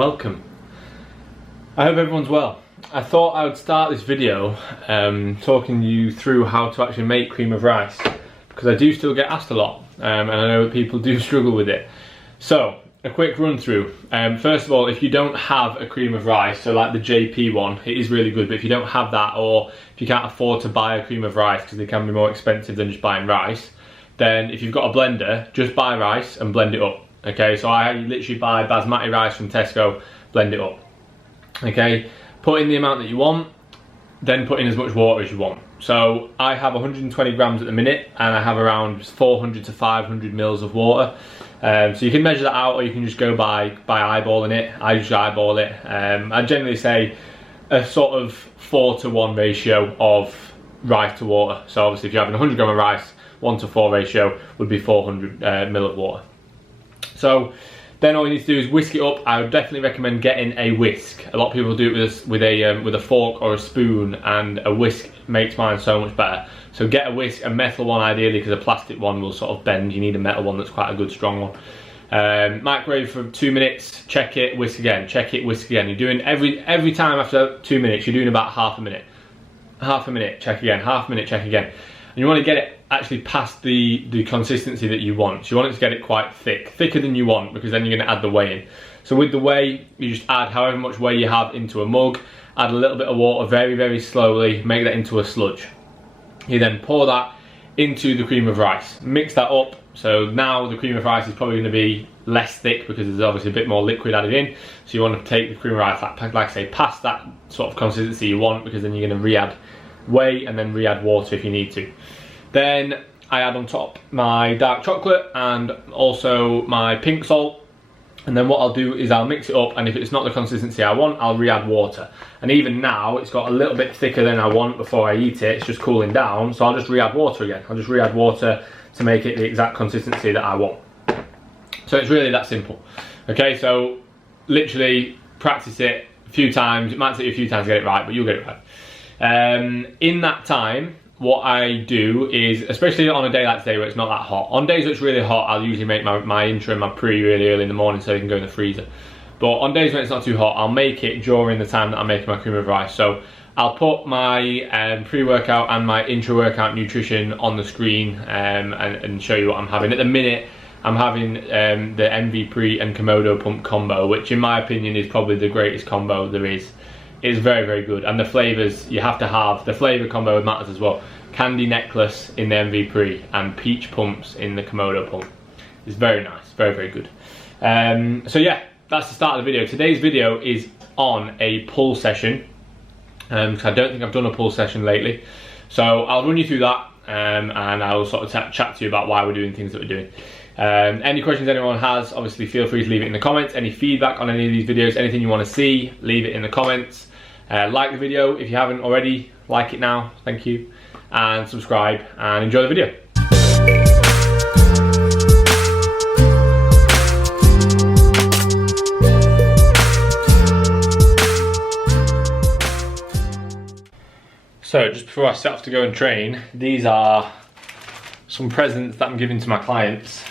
welcome. I hope everyone's well. I thought I would start this video talking you through how to actually make cream of rice, because I do still get asked a lot and I know that people do struggle with it. So, a quick run through. First of all, if you don't have a cream of rice, so like the JP one, it is really good, but if you don't have that, or if you can't afford to buy a cream of rice because they can be more expensive than just buying rice, then if you've got a blender, just buy rice and blend it up. Okay, so I literally buy basmati rice from Tesco, blend it up. Okay, put in the amount that you want, then put in as much water as you want. So I have 120 grams at the minute, and I have around 400 to 500 mils of water. So you can measure that out, or you can just go by eyeballing it. I just eyeball it. I generally say a sort of 4:1 ratio of rice to water. So obviously if you're having 100 gram of rice, 1:4 ratio would be 400 mil of water. So then all you need to do is whisk it up. I would definitely recommend getting a whisk. A lot of people do it with a fork or a spoon, and a whisk makes mine so much better. So get a whisk, a metal one ideally, because a plastic one will sort of bend. You need a metal one that's quite a good strong one. Microwave for 2 minutes, check it, whisk again, check it, whisk again. You're doing every time after 2 minutes, you're doing about half a minute. Half a minute, check again, half a minute, check again. And you want to get it actually past the consistency that you want. So you want it to get it quite thick, thicker than you want, because then you're going to add the whey in. So with the whey, you just add however much whey you have into a mug, add a little bit of water very, very slowly, make that into a sludge. You then pour that into the cream of rice, mix that up. So now the cream of rice is probably going to be less thick because there's obviously a bit more liquid added in. So you want to take the cream of rice, like I say, past that sort of consistency you want, because then you're going to re-add whey and then re-add water if you need to. Then I add on top my dark chocolate and also my pink salt. And then what I'll do is I'll mix it up, and if it's not the consistency I want, I'll re-add water. And even now, it's got a little bit thicker than I want before I eat it. It's just cooling down, so I'll just re-add water again. I'll just re-add water to make it the exact consistency that I want. So it's really that simple. Okay, so literally practice it a few times. It might take you a few times to get it right, but you'll get it right. In that time, what I do is, especially on a day like today where it's not that hot, on days where it's really hot, I'll usually make my intra and my pre really early in the morning so they can go in the freezer. But on days when it's not too hot, I'll make it during the time that I'm making my cream of rice. So I'll put my pre-workout and my intra-workout nutrition on the screen and show you what I'm having. At the minute, I'm having the MV Pre and Komodo Pump combo, which in my opinion is probably the greatest combo there is. It's very, very good, and the flavours you have to have, the flavour combo matters as well. Candy Necklace in the MV Pre and Peach Pumps in the Komodo Pump. It's very nice, very, very good. So yeah, that's the start of the video. Today's video is on a pull session, because I don't think I've done a pull session lately. So I'll run you through that, and I'll sort of chat to you about why we're doing things that we're doing. Any questions anyone has, obviously feel free to leave it in the comments. Any feedback on any of these videos, anything you want to see, leave it in the comments. Like the video if you haven't already, like it now, thank you, and subscribe, and enjoy the video. So just before I set off to go and train, these are some presents that I'm giving to my clients.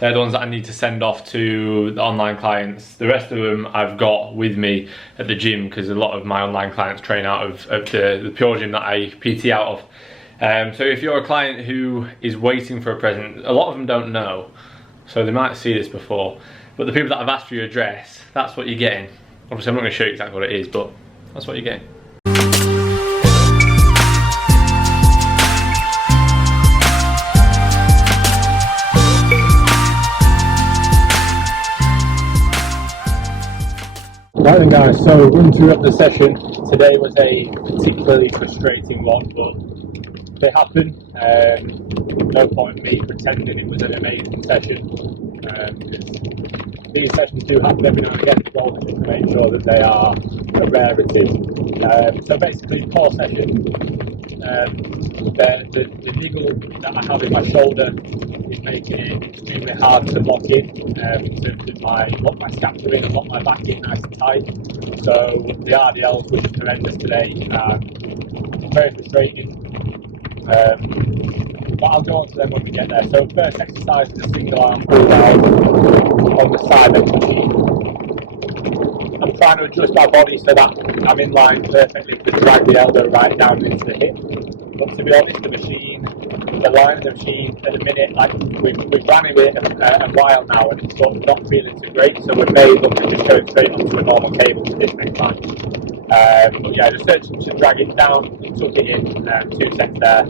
They're the ones that I need to send off to the online clients. The rest of them I've got with me at the gym, because a lot of my online clients train out of the Pure Gym that I PT out of. So if you're a client who is waiting for a present, a lot of them don't know, so they might see this before, but the people that have asked for your address, that's what you're getting. Obviously I'm not going to show you exactly what it is, but that's what you're getting. Right then guys, so run through up the session. Today was a particularly frustrating one, but they happen. No point in me pretending it was an amazing session, because these sessions do happen every now and again. The goal is just to make sure that they are a rarity. So basically, core session, the niggle that I have in my shoulder is making it extremely hard to lock in terms of lock my scapular in and lock my back in nice and tight. So the RDLs were just horrendous today, very frustrating. But I'll go on to them when we get there. So first exercise is a single arm pull down on the side bench machine. trying to adjust my body so that I'm in line perfectly to drag the elbow right down into the hip. But to be honest, the line of the machine at the minute, like we've ran it a while now and it's sort of not feeling too great, so we may look at just going straight onto a normal cable for this next time. But yeah, just to drag it down, tuck it in, 2 sets there.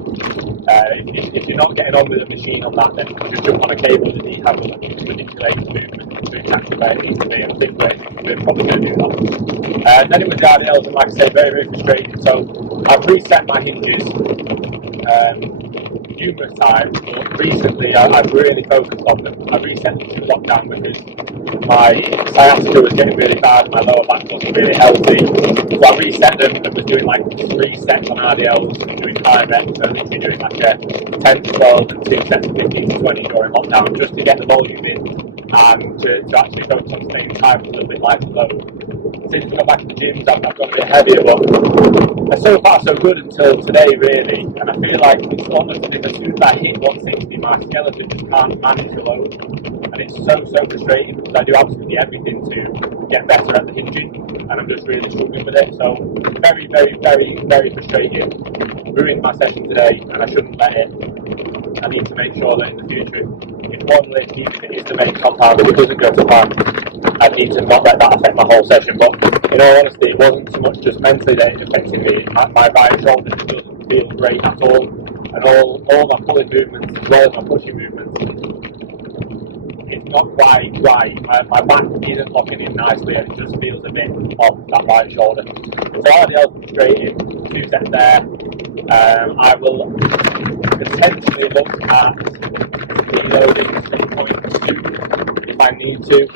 If you're not getting on with the machine on that, then just jump on a cable with the handle and manipulate the movement to exactly where it needs to be. And I think we're probably going to do that. Then it was the RDLs, and like I say, very, very frustrating. So I've reset my hinges numerous times, but recently I've really focused on them. I reset them to lockdown because my sciatica was getting really bad, my lower back wasn't really healthy, so I reset them and was doing like 3 sets on RDLs and doing 5 reps, so literally doing like a 10 to 12 and 2 sets of 15 to 20 during lockdown just to get the volume in and to actually focus on staying time with a little bit lighter load. Since we got back to the gyms, I've got a bit heavier, but so far so good until today really, and I feel like it's almost as if as soon as I hit 160 my skeleton just can't manage the load, and it's so frustrating because I do absolutely everything to get better at the hinging and I'm just really struggling with it. So very, very, very, very frustrating. Ruined my session today and I shouldn't let it. I need to make sure that in the future, if one lift, even if it is the main compound, if it doesn't go to plan, I need to not let that affect my whole session. But in all honesty, it wasn't so much just mentally that it affected me. My right shoulder just doesn't feel great at all, and all my pulling movements as well as my pushing movements, it's not quite right. My back isn't locking in nicely, and it just feels a bit off that right shoulder. So RDL frustrating, 2 sets there. I will potentially look at reloading at some point soon if I need to,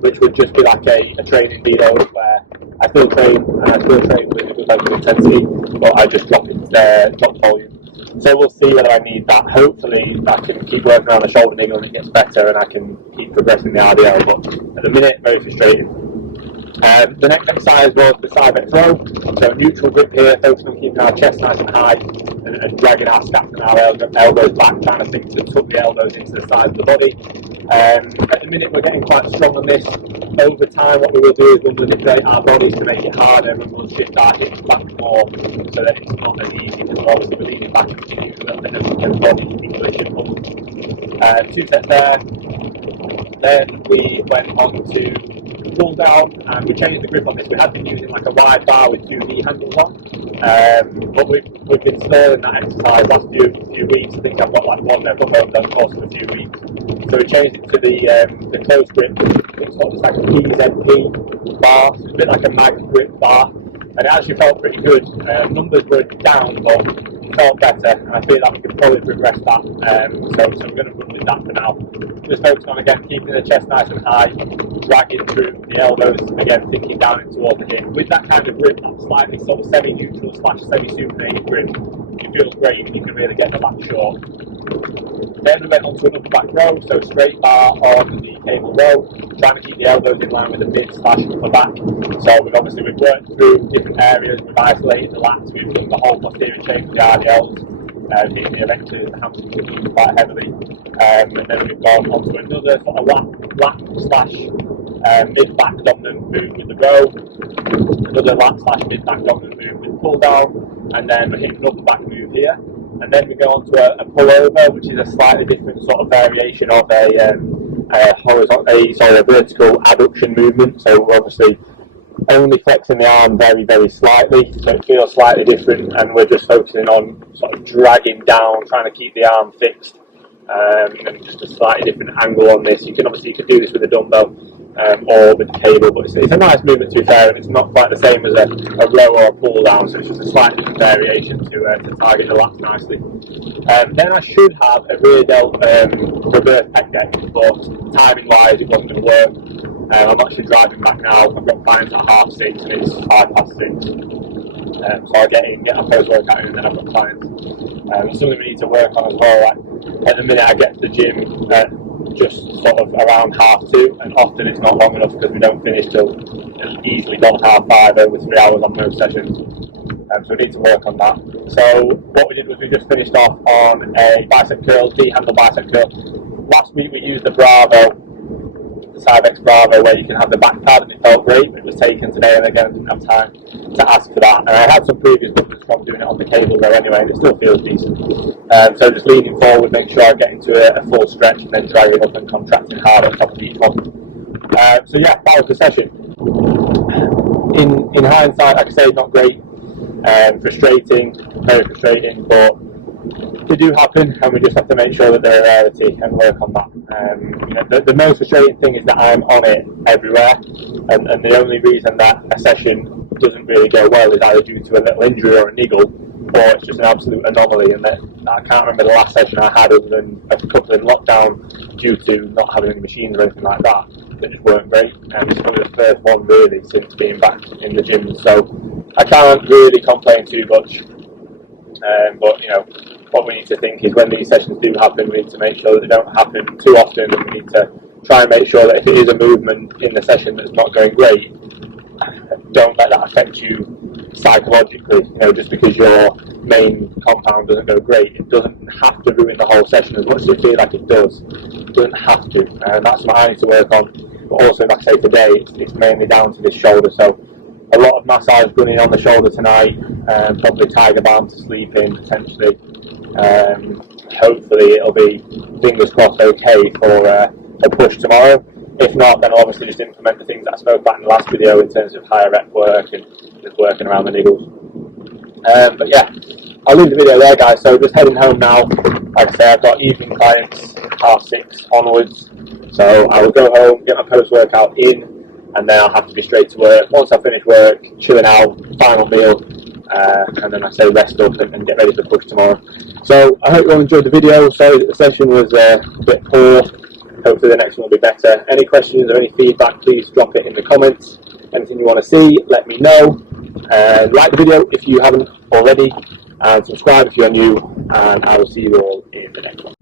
which would just be like a training deload where I still train and I still train with a good level of intensity, but I just drop volume. So we'll see whether I need that. Hopefully I can keep working on the shoulder niggle and it gets better and I can keep progressing the RDL, but at the minute, very frustrating. The next exercise was the side bend throw. So neutral grip here, focusing on keeping our chest nice and high and dragging our scaps and our elbows back, trying to think to tuck the elbows into the sides of the body. At the minute we're getting quite strong on this. Over time what we will do is we'll manipulate our bodies to make it harder and we'll shift our hips back more so that it's not as easy because obviously we're leaning back and using a little bit of body equilibrium. 2 sets there. Then we went on to pull down and we changed the grip on this. We had been using like a wide bar with 2 knee handles on, but we've been stalling that exercise last few weeks. I think I've got like one over home done course in a few weeks. So we changed it to the close grip. It's sort of like a PZP bar, so it's a bit like a mag grip bar, and it actually felt pretty good. Numbers were down, but it felt better, and I feel like we could probably progress that. So we're going to run with that for now. Just focusing on again keeping the chest nice and high, dragging through the elbows, again thinking down in towards the hip. With that kind of grip, that slightly sort of semi-neutral / semi-supinated grip, it feels great and you can really get the back short. Then we went on to an upper back row, so straight bar on the cable row, trying to keep the elbows in line with the mid / upper back. So we've worked through different areas, we've isolated the lats, we've done the whole posterior chain with the RDLs, hitting the eventually the hamstrings were used quite heavily. And then we've gone on to another sort of lat / mid back dominant move with the row, another lat / mid back dominant move with pull down, and then we're hitting another back move here. And then we go on to a pullover, which is a slightly different sort of variation of a vertical adduction movement. So we're obviously only flexing the arm very, very slightly, so it feels slightly different, and we're just focusing on sort of dragging down, trying to keep the arm fixed, and just a slightly different angle on this. You can do this with a dumbbell or with the cable, but it's a nice movement to be fair, and it's not quite the same as a row or a pull down, so it's just a slight different variation to target the lats nicely. Then I should have a rear delt reverse pec deck, but timing wise it wasn't going to work. I'm actually driving back now. I've got clients at 6:30 and it's 6:05. So I'll get my post workout in and then I've got clients. It's something we need to work on as well. Like, at the minute I get to the gym just sort of around 2:30, and often it's not long enough because we don't finish till easily gone 5:30, over 3 hours on most sessions. So we need to work on that. So what we did was we just finished off on a bicep curl, D-handle bicep curl. Last week we used the Bravo the Cybex Bravo where you can have the back pad, and it felt great, but it was taken today, and again I didn't have time to ask for that. And I had some previous numbers from doing it on the cable there anyway, and it still feels decent. So just leaning forward, make sure I get into a full stretch, and then dragging up and contracting hard on top of each one. So yeah, that was the session. In hindsight, like I say, not great, frustrating, very frustrating, but they do happen, and we just have to make sure that they're a rarity and work on that. You know, the most frustrating thing is that I'm on it everywhere, and the only reason that a session doesn't really go well is either due to a little injury or a niggle, or it's just an absolute anomaly. And that I can't remember the last session I had other than a couple in lockdown due to not having any machines or anything like that. That just weren't great, and it's probably the first one really since being back in the gym. So I can't really complain too much. But you know, what we need to think is when these sessions do happen, we need to make sure that they don't happen too often, and we need to try and make sure that if it is a movement in the session that's not going great, don't let that affect you psychologically. You know, just because your main compound doesn't go great, it doesn't have to ruin the whole session as much as it feels like it does. It doesn't have to, and that's what I need to work on. But also, like I say, today it's mainly down to this shoulder. So a lot of massage running on the shoulder tonight, probably tiger balm to sleep in potentially. Hopefully it'll be, fingers crossed, okay for a push tomorrow. If not, then I'll obviously just implement the things that I spoke about in the last video in terms of higher rep work and just working around the niggles. But yeah, I'll leave the video there, guys. So just heading home now. Like I say, I've got evening clients 6:30 onwards, so I will go home, get my post-workout in, and then I'll have to be straight to work. Once I finish work, chilling out, final meal, and then I say rest up and get ready for push tomorrow. So I hope you all enjoyed the video. Sorry that the session was a bit poor. Hopefully the next one will be better. Any questions or any feedback, please drop it in the comments. Anything you want to see, let me know. Like the video if you haven't already, and subscribe if you're new, and I will see you all in the next one.